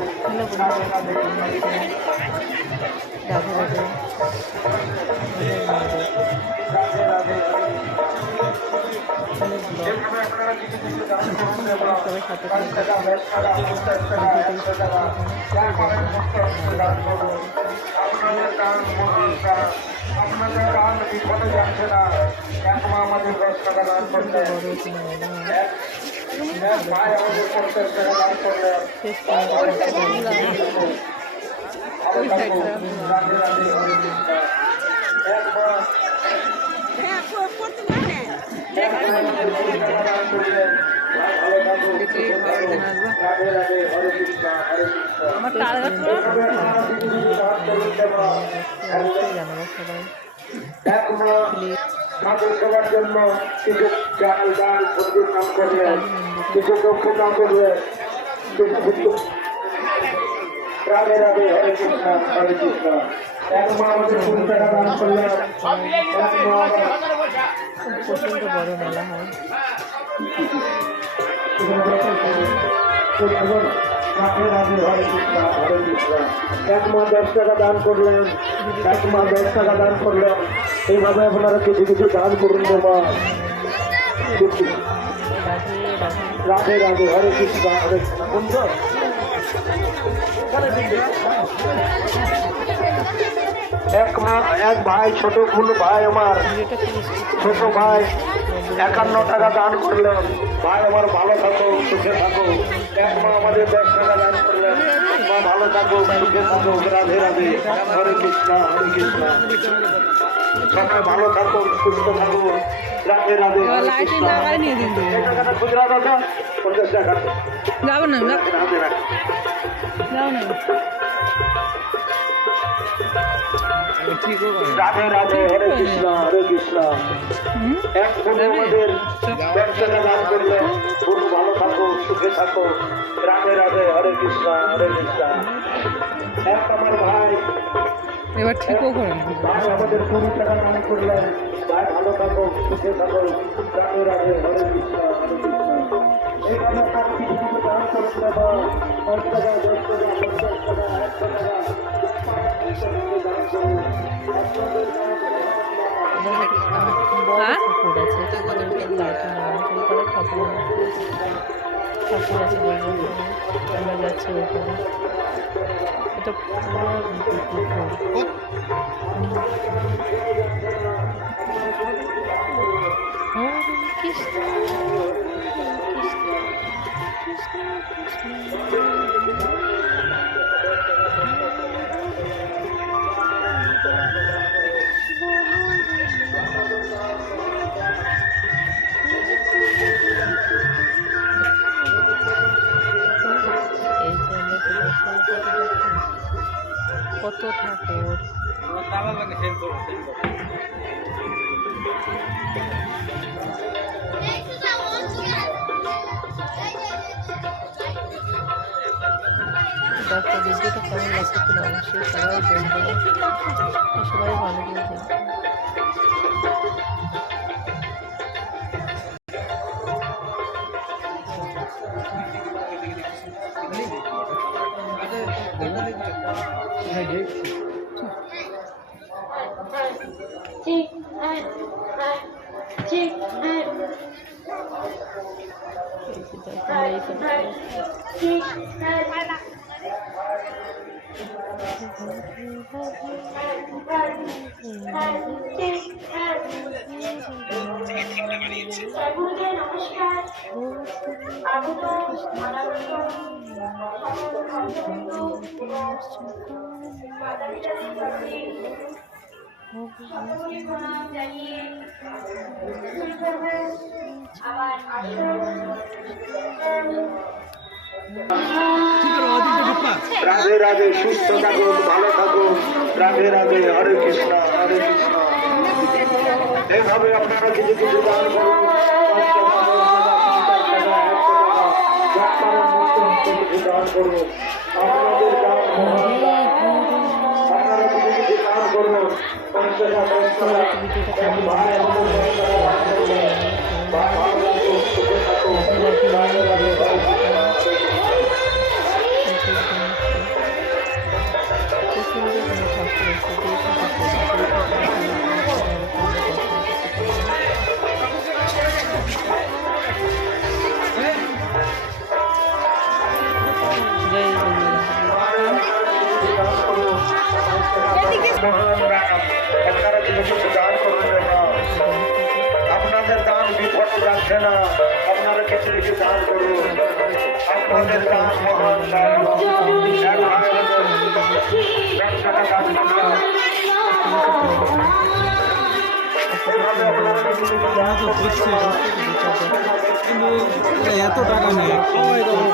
Hello বন্ধুরা, রাধে রাধে। সবাই সাথে আপনাদের কান বিপদে যাচ্ছে না। এখন আমাদের 10 টাকা দান করতে ভাই আমাদের 50 টাকা দান করলে আমার তার ঠাকুর সবার জন্য কিছু চাল ডাল সবজির নাম করলে, কিছু দক্ষিণ নাম করলে, রাধে রাধে, হরে কৃষ্ণ হরে কৃষ্ণ। এক মা আমাদের 20 টাকা দান করলে, প্রচন্ড বড় মেলা হয়। রাধে রাধে, হরে কৃষ্ণ হরে কৃষ্ণ। এক মা 10 টাকা দান করলেন, এক মা 10 টাকা দান করলেন। এইভাবে আপনারা কিছু কিছু দান করুন বাবা। রাধে রাধে, হরে কৃষ্ণ হরে কৃষ্ণ। এক ভাই, ছোট ভাই আমার, ছোট ভাই 51 টাকা দান করলেন। ভাই আমার ভালো থাকো, সুখে থাকো। এক মা আমাদের 10 টাকা দান করলেন। মা ভালো থাকো, সুখে থাকো। রাধে রাধে, হরে কৃষ্ণ হরে কৃষ্ণ। সবাই ভালো থাকো, সুস্থ থাকো। রাধে রাধে, খুচরা দাদা 50 টাকা যাবো না, রাধে রাধে। রাধে রাধে, হরে কৃষ্ণ হরে কৃষ্ণ। এক বন্ধু আমাদের 10 টাকা দান করলে। বন্ধু ভালো থাকো, সুখে থাকো। রাধে রাধে, হরে কৃষ্ণ হরে কৃষ্ণ। এক আমার ভাই, এবার ঠিকও করেন। ভাই আমাদের 20 টাকা দান করলেন। ভাই ভালো থাকো, সুখে থাকো। রাধে রাধে, হরে কৃষ্ণ হরে কৃষ্ণ। এইভাবে আপনারা কিছু কিছু দান করেন বাবা। 5 টাকা 10 টাকা 50 টাকা 1 টাকা বড় ঠাকুর আছে, ঠাকুর আছে, আমরা যাচ্ছি ওখানে। এটা কৃষ্ণ কৃষ্ণ কৃষ্ণ। কত ঠাকুর, ভিডিওটা কেমন লাগছে কিনা অবশ্যই সবাই বলবেন। সবাই ভালো করে দেখবেন। রাধে রাধে, সুস্থ থাকুন, ভালো থাকুন। রাধে রাধে, হরে কৃষ্ণ হরে কৃষ্ণ। এইভাবে আপনারা কিছু কিছু দান করুন। 5 টাকা 10 টাকা 50 টাকা 1 টাকা কিছু দান করুন। আপনাদের দান মহান দান। আপনারা কিছু কিছু দান করুন। 5 টাকা 10 টাকা। ভাই আমাদের 10 টাকা দান করলেন। ভাই ভালো থাকুন, সুখে থাকুন। রাধে রাধে, হরে কৃষ্ণ হরে কৃষ্ণ। মহান নাম, আপনারা কিছু কিছু দান করুন বাবা। আপনাদের দান বিফলে যাচ্ছে না, আপনারা কিছু কিছু দান করুন। আপনাদের দান মহান দান। এক ভাই হলো 10 টাকা দান করলাম। এইভাবে আপনারা কিছু কিছু দান তো করুন বুঝছে বাবা। কিন্তু এত টাকা নেই খাওয়াই দেবো